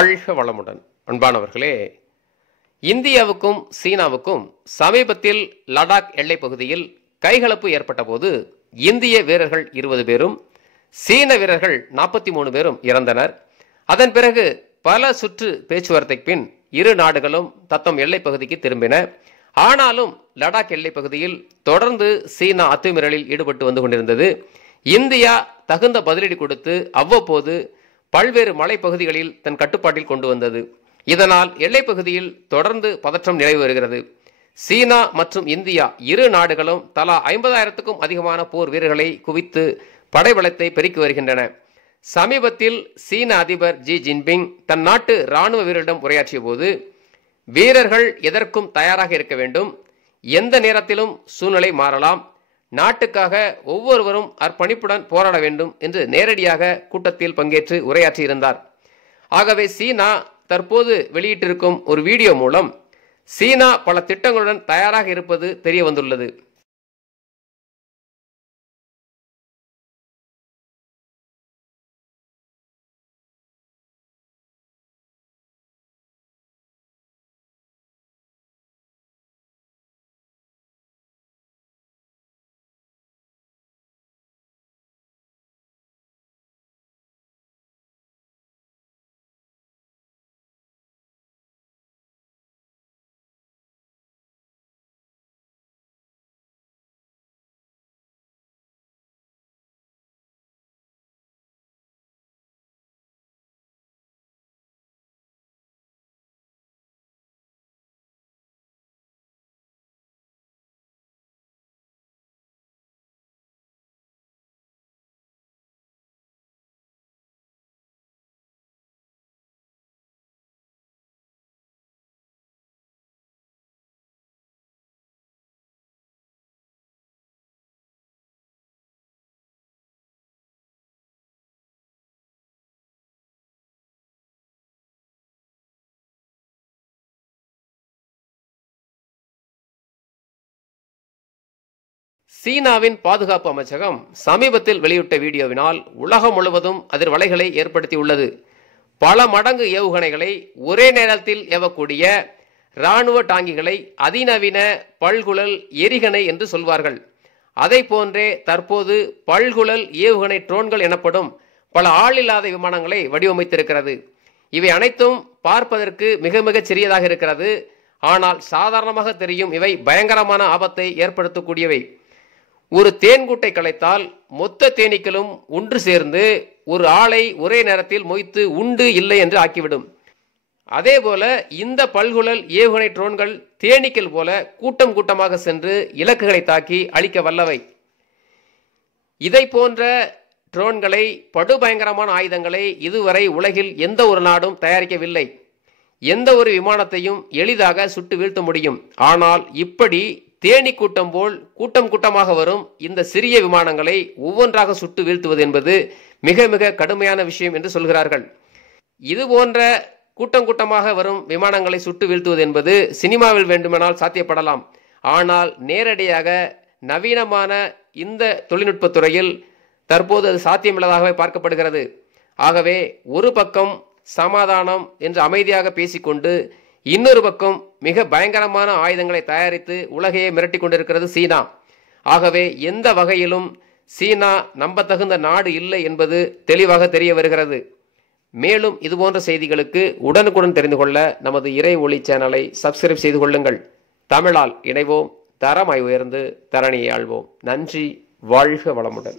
வாழ்க வளமுடன். அன்பானவர்களே, இந்தியாவுக்கும் சீனாவுக்கும் சமீபத்தில் லடாக் எல்லைப் பகுதியில் கைகலப்பு ஏற்பட்ட போது இந்திய வீரர்கள் 20 பேரும் சீன வீரர்கள் 43 பேரும் இறந்தனர். அதன் பிறகு பல சுற்று பேச்சுவார்த்தைக்கு பின் இரு நாடுகளும் தத்தம் எல்லைப் பகுதிக்கு திரும்பின. ஆனாலும் லடாக் எல்லைப் பகுதியில் தொடர்ந்து சீனா அத்துமீறலில் ஈடுபட்டு வந்து கொண்டிருந்தது. இந்தியா தகுந்த பதிலடி கொடுத்து அவ்வப்போது பல்வேறு மலைப்பகுதிகளில் தன் கட்டுப்பாட்டில் கொண்டு வந்தது. இதனால் எல்லைப் பகுதியில் தொடர்ந்து பதற்றம் நிலவி வருகிறது. சீனா மற்றும் இந்தியா இரு நாடுகளும் தலா 50,000க்கும் அதிகமான போர் வீரர்களை குவித்து படைபலத்தை பெருக்கி வருகின்றன. சமீபத்தில் சீன அதிபர் ஜி ஜின்பிங் தன் நாட்டு இராணுவ வீரரிடம் உரையாற்றிய போது, வீரர்கள் எதற்கும் தயாராக இருக்க வேண்டும், எந்த நேரத்திலும் சூழ்நிலை மாறலாம், நாட்டுக்காக ஒவ்வொருவரும் அர்ப்பணிப்புடன் போராட வேண்டும் என்று நேரடியாக கூட்டத்தில் பங்கேற்று உரையாற்றியிருந்தார். ஆகவே சீனா தற்போது வெளியிட்டிருக்கும் ஒரு வீடியோ மூலம் சீனா பல திட்டங்களுடன் தயாராக இருப்பது தெரிய வந்துள்ளது. சீனாவின் பாதுகாப்பு அமைச்சகம் சமீபத்தில் வெளியிட்ட வீடியோவினால் உலகம் முழுவதும் அதிர்வலைகளை ஏற்படுத்தியுள்ளது. பல மடங்கு ஏவுகணைகளை ஒரே நேரத்தில் ஏவக்கூடிய இராணுவ டாங்கிகளை அதிநவீன பல்குழல் எரிகணை என்று சொல்வார்கள். அதை போன்றே தற்போது பல்குழல் ஏவுகணை ட்ரோன்கள் எனப்படும் பல ஆளில்லாத விமானங்களை வடிவமைத்திருக்கிறது. இவை அனைத்தும் பார்ப்பதற்கு மிக மிக சிறியதாக இருக்கிறது. ஆனால் சாதாரணமாக தெரியும் இவை பயங்கரமான ஆபத்தை ஏற்படுத்தக்கூடியவை. ஒரு தேன்கூட்டை கலைத்தால் மொத்த தேனீக்களும் ஒன்று சேர்ந்து ஒரு ஆளை ஒரே நேரத்தில் மொய்த்து உண்டு இல்லை என்று ஆக்கிவிடும். அதேபோல இந்த பல்குழல் ஏவுகணை ட்ரோன்கள் தேனீக்கள் போல கூட்டம் கூட்டமாக சென்று இலக்குகளை தாக்கி அழிக்க வல்லவை. இதை போன்ற ட்ரோன்களை, படுபயங்கரமான ஆயுதங்களை இதுவரை உலகில் எந்த ஒரு நாடும் தயாரிக்கவில்லை. எந்த ஒரு விமானத்தையும் எளிதாக சுட்டு வீழ்த்த முடியும். ஆனால் இப்படி தேனி கூட்டம் போல் கூட்டம் கூட்டமாக வரும் இந்த சிறிய விமானங்களை ஒவ்வொன்றாக சுட்டு வீழ்த்துவது என்பது மிக மிக கடுமையான விஷயம் என்று சொல்கிறார்கள். இது போன்ற கூட்டம் கூட்டமாக வரும் விமானங்களை சுட்டு வீழ்த்துவது என்பது சினிமாவில் வேண்டுமானால் சாத்தியப்படலாம். ஆனால் நேரடியாக நவீனமான இந்த தொழில்நுட்பத் துறையில் தற்போது அது சாத்தியமில்லதாகவே பார்க்கப்படுகிறது. ஆகவே ஒரு பக்கம் சமாதானம் என்று அமைதியாக பேசிக்கொண்டு, இன்னொரு பக்கம் மிக பயங்கரமான ஆயுதங்களை தயாரித்து உலகையே மிரட்டி கொண்டிருக்கிறது சீனா. ஆகவே எந்த வகையிலும் சீனா நம்பத்தகுந்த நாடு இல்லை என்பது தெளிவாக தெரிய வருகிறது. மேலும் இதுபோன்ற செய்திகளுக்கு உடனுக்குடன் தெரிந்து கொள்ள நமது இறை ஒளி சேனலை சப்ஸ்கிரைப் செய்து கொள்ளுங்கள். தமிழால் இணைவோம், தரமாய் உயர்ந்து தரணியை ஆள்வோம். நன்றி. வாழ்க வளமுடன்.